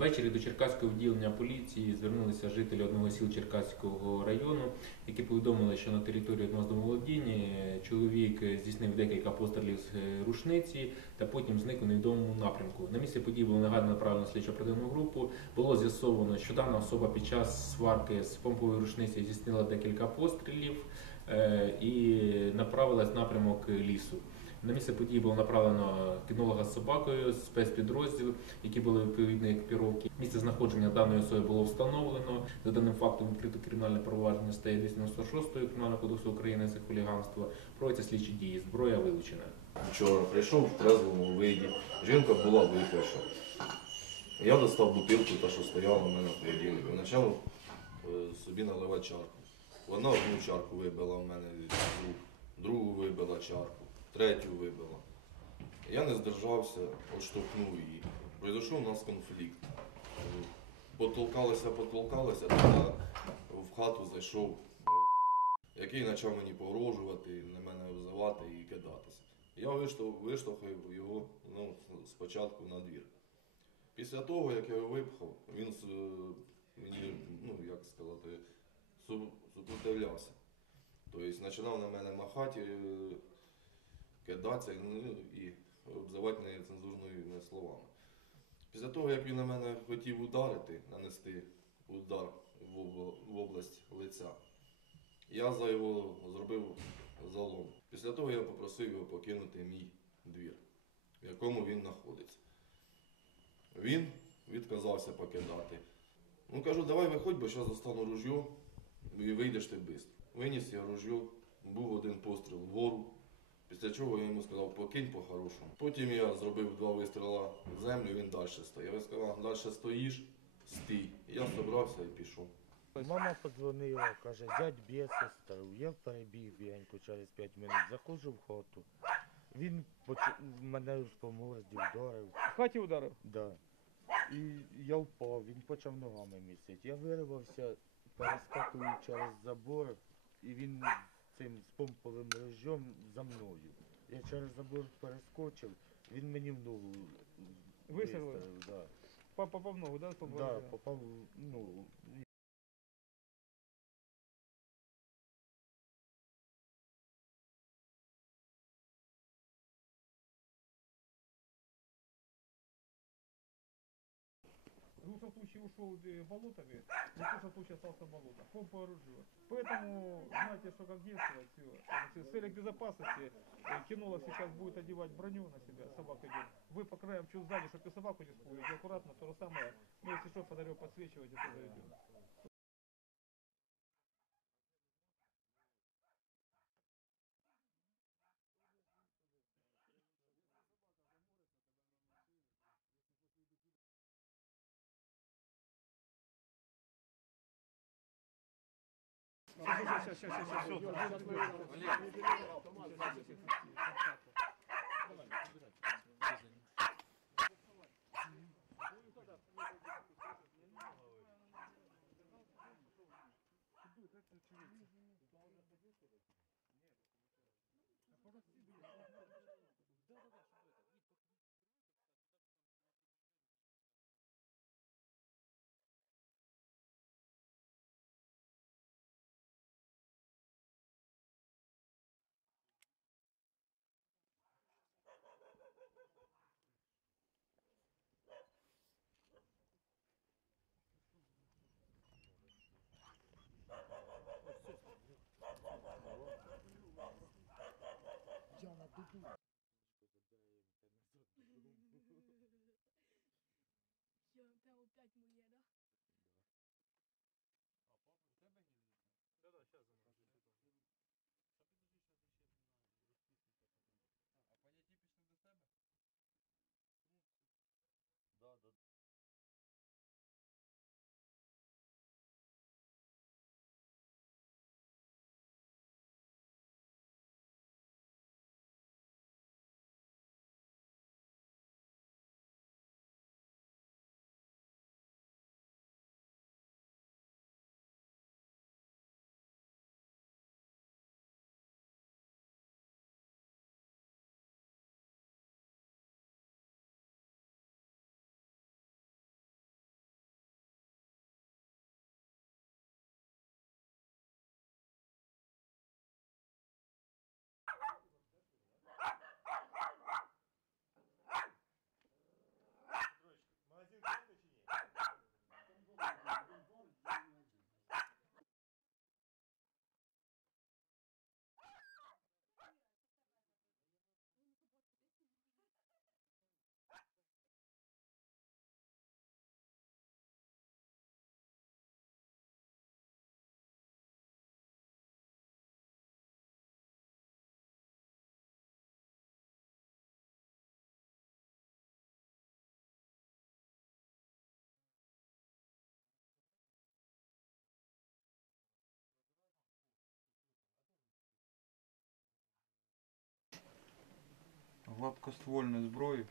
Ввечері до Черкаського відділення поліції звернулися жителі одного сіл Черкаського району, які повідомили, що на території одного з домоволодінь чоловік здійснив декілька пострілів з е, рушниці та потім зник у невідомому напрямку. На місце події було негайно направлено слідчо оперативну групу. Було з'ясовано, що дана особа під час сварки з помпової рушниці здійснила декілька пострілів е, і направилась напрямок лісу. На місце події було направлено кінолога з собакою, спецпідрозділ, які були відповідні екіпіровки. Місце знаходження даної особи було встановлено. За даним фактом відкрито кримінальне провадження стає 296 Кримінального кодексу України за хуліганство. Проводяться слідчі дії. Зброя вилучена. Вчора прийшов в трезвому виді. Жінка була випивша. Я достав бутилку, та що стояла у мене в холодильнику. Почав е, собі наливати чарку. Вона одну чарку вибила в мене другу вибила чарку, третю вибила. Я не здержався, відштовхнув її. Пройшов у нас конфлікт. Потолкалися, потолкалися, тоді в хату зайшов, який почав мені погрожувати, на мене взивати і кидатися. Я виштовх, виштовхав його ну, спочатку на двір. Після того, як я його випхав, він мені, ну як сказати, супротивлявся. Тобто починав на мене махати, кидатися ну, і обзивати нецензурними словами. Після того, як він на мене хотів ударити, нанести удар в, обла- в область лиця, я за його зробив залом. Після того я попросив його покинути мій двір, в якому він знаходиться. Він відказався покидати. Ну кажу, давай виходь, бо зараз достану ружьо і вийдеш ти швидко. Виніс я ружьо, був один постріл вгору. Після чого я йому сказав, покинь по-хорошому. Потім я зробив два вистріла в землю, він далі стояв. Я сказав, далі стоїш, стій. Я зібрався і пішов. Мама подзвонила, каже, зять б'є сестру. Я перебіг бігенько через 5 минут, заходжу в хату. Він поч- мене по морді вдарив. В хаті ударив. Да. І я впав, він почав ногами місити. Я вирвався, перескакую через забор, і він цим з помповим рожом за мною. Я через забор перескочив, він мені в ногу Вистрілив? вистрелив, Да. Па- Попав в ногу, да? Да, Попав. в ну, лучшем случае ушел болотами, в худшем случае остался в болотах. Помпа оружие. Поэтому знаете, что как действовать. Все. С целью безопасности э, кинолог сейчас будет одевать броню на себя, собака идет. Вы по краям чуть сзади, чтобы и собаку не спугнуть. Аккуратно, то же самое. Ну, если что, фонарем подсвечивайте, тоже идет. Сейчас, сейчас, сейчас, сейчас. Muriel. Гладкоствольної зброї